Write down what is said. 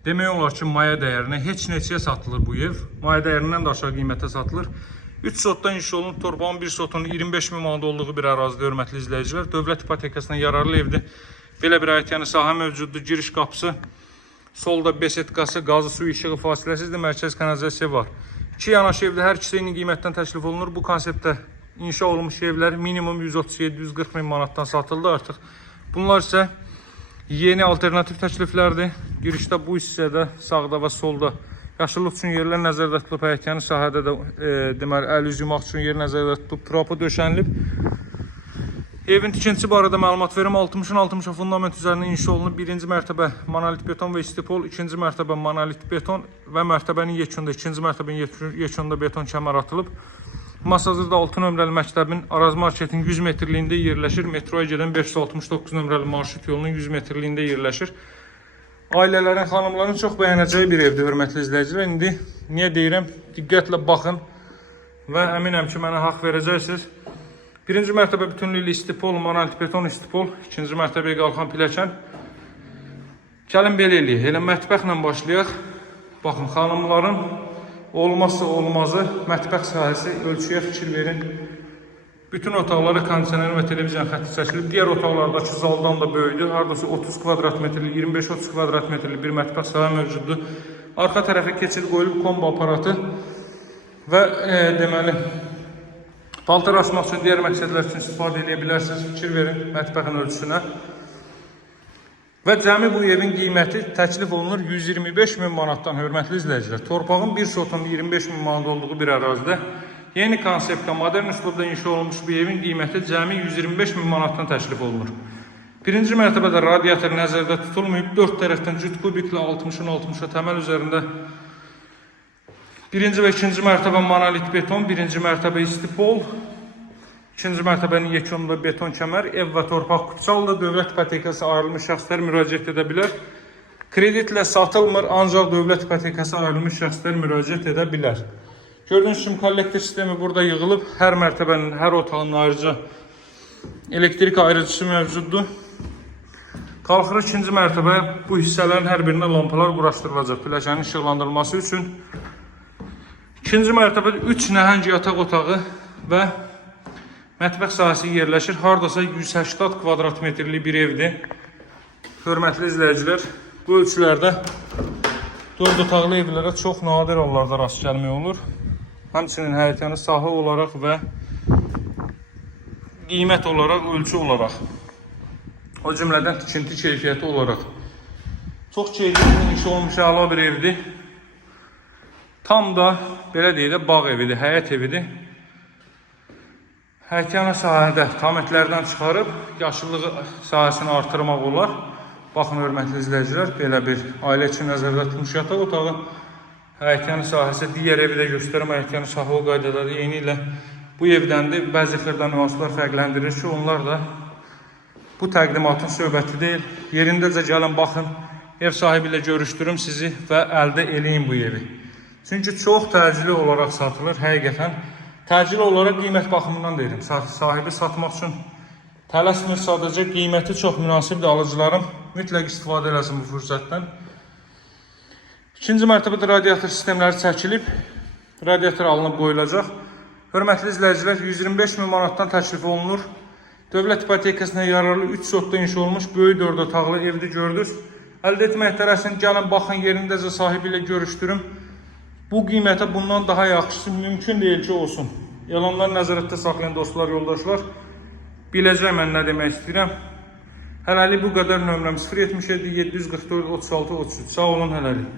Demək olar ki, maya dəyərinə heç neçəyə satılır bu ev. Maya dəyərindən də aşağı qiymətə satılır. 3 sotdan inşa olunub, torpağın bir sotunun 25 min manat olduğu bir ərazidə, hörmətli izləyicilər. Dövlət ipotekasına yararlı evdir. Belə bir ayət, yəni sahə mövcuddur, giriş qapısı, solda besetkası, qazı, su, işığı fasiləsizdir, mərkəz kanalizasiya var. 2 yanaşı evdə hər ikisi eyni qiymətdən təklif olunur. Bu konseptdə inşa olunmuş evlər minimum 137-140 min manatdan satıldı artıq. Bunlar isə yeni alternativ təkliflərdir. Girişdə bu hissədə, sağda və solda yaşıllıq üçün yerlər nəzərdə tutulub, həyətyanı sahədə də deməli, əl yüz yumaq üçün yer nəzərdə tutulub, trapı döşənilib. Evin tikintisi barədə məlumat verim. 60-60 fundament üzərində inşa olunub. Birinci mərtəbə monolit beton və istipol, ikinci mərtəbə monolit beton və mərtəbənin yekunda, ikinci mərtəbənin yekunda beton kəmər atılıb. Masazırda 6 nömrəli məktəbin Araz Marketin 100 metrliyində yerləşir. Metroya gedən 569 nömrəli marşrut yolunun 100 metrliyində yerləşir. Ailələrin, xanımların çox bəyənəcəyi bir evdir, hörmətli izləyicilər. İndi niyə deyirəm? Diqqətlə baxın və əminəm ki, mənə haqq verəcəksiniz. Birinci mərtəbə bütünlüklə istipol, monolit beton istipol. İkinci mərtəbəyə qalxan pilləkən. Gəlin belə eləyək. Elə mətbəxlə başlayaq. Baxın, xanımların olmazsa olmazı mətbəx sahəsi. Ölçüyə fikir verin. Bütün otaqlara kondisioner və televizyon xətti çəkilib. Digər otaqlardakı zaldan da böyüdür. Hardasa 30 kvadrat metrli, 25-30 kvadrat metrli bir mətbəx sahə mövcuddur. Arxa tərəfə keçid qoyulub kombo aparatı və deməli paltar açmaq üçün, digər məqsədlər üçün istifadə edə bilərsiniz. Fikir verin mətbəxin ölçüsünə. Və cəmi bu evin qiyməti təklif olunur 125 min manatdan, hörmətli izləyicilər. Torpağın bir sotunun 25 min manat olduğu bir ərazidə yeni konseptdə, modern üslubda inşa olunmuş bu evin qiyməti cəmi 125 min manatdan təklif olunur. Birinci mərtəbədə radiator nəzərdə tutulmayıb, 4 tərəfdən cüt kubiklə 60-ın 60-a təməl üzərində birinci və ikinci mərtəbə monolit beton, birinci mərtəbə istipol, ikinci mərtəbənin yekununda beton kəmər, ev və torpaq kupçalıdır. Dövlət ipotekası ayrılmış şəxslər müraciət edə bilər. Kreditlə satılmır, ancaq dövlət ipotekası ayrılmış şəxslər müraciət edə bilər. Gördüyünüz kimi kollektor sistemi burada yığılıb. Hər mərtəbənin, hər otağının ayrıca elektrik ayrıcısı mövcuddur. Qalxırıq ikinci mərtəbəyə. Bu hissələrin hər birində lampalar quraşdırılacaq pilləkənin işıqlandırılması üçün. İkinci mərtəbədə 3 nəhəng yataq otağı və mətbəx sahəsi yerləşir. Hardasa 180 kvadrat metrli bir evdir. Hörmətli izləyicilər, bu ölçülərdə 4 otaqlı evlərə çox nadir hallarda rast gəlmək olur. Həmçinin həyətyanı sahə olaraq və qiymət olaraq, ölçü olaraq, o cümlədən tikinti keyfiyyəti olaraq çox keyfiyyətli inşa olmuş əla bir evdir. Tam da belə deyək də bağ evidir, həyət evidir. Həyətyanı sahədə tamətlərdən çıxarıb yaşıllığı sahəsini artırmaq olar. Baxın, hörmətli izləyicilər, belə bir ailə üçün nəzərdə tutulmuş yataq otağı. Həyətyanı sahəsi digər evi də göstərəm. Həyətyanı sahə qaydaları yeni ilə bu evdəndir. Bəzi xırda nüanslar fərqləndirir ki, onlar da bu təqdimatın söhbəti deyil. Yerindəcə gəlin, baxın, ev sahibi ilə görüşdürüm sizi və əldə eləyin bu evi. Çünki çox təcili olaraq satılır, həqiqətən. Təcili olaraq qiymət baxımından deyirəm. Sahibi satmaq üçün tələsmir, sadəcə qiyməti çox münasibdir. Alıcılarım mütləq istifadə eləsin bu fürsətdən. İkinci mərtəbədə radiator sistemləri çəkilib, radiator alınıb qoyulacaq. Hörmətli izləyicilər, 125 min manatdan təklif olunur. Dövlət ipotekasına yararlı 3 sotda inşa olmuş böyük 4 otaqlı evdə gördünüz. Əldə etmək tələsin, gəlin baxın, yerindəcə sahibi ilə görüşdürüm. Bu qiymətə bundan daha yaxşısı mümkün deyil ki, olsun. Elanlar nəzarətdə saxlayan dostlar, yoldaşlar, biləcək mən nə demək istəyirəm. Hələlik bu qədər. Nömrəm 077 744 36 33. Sağ olun, hələlik.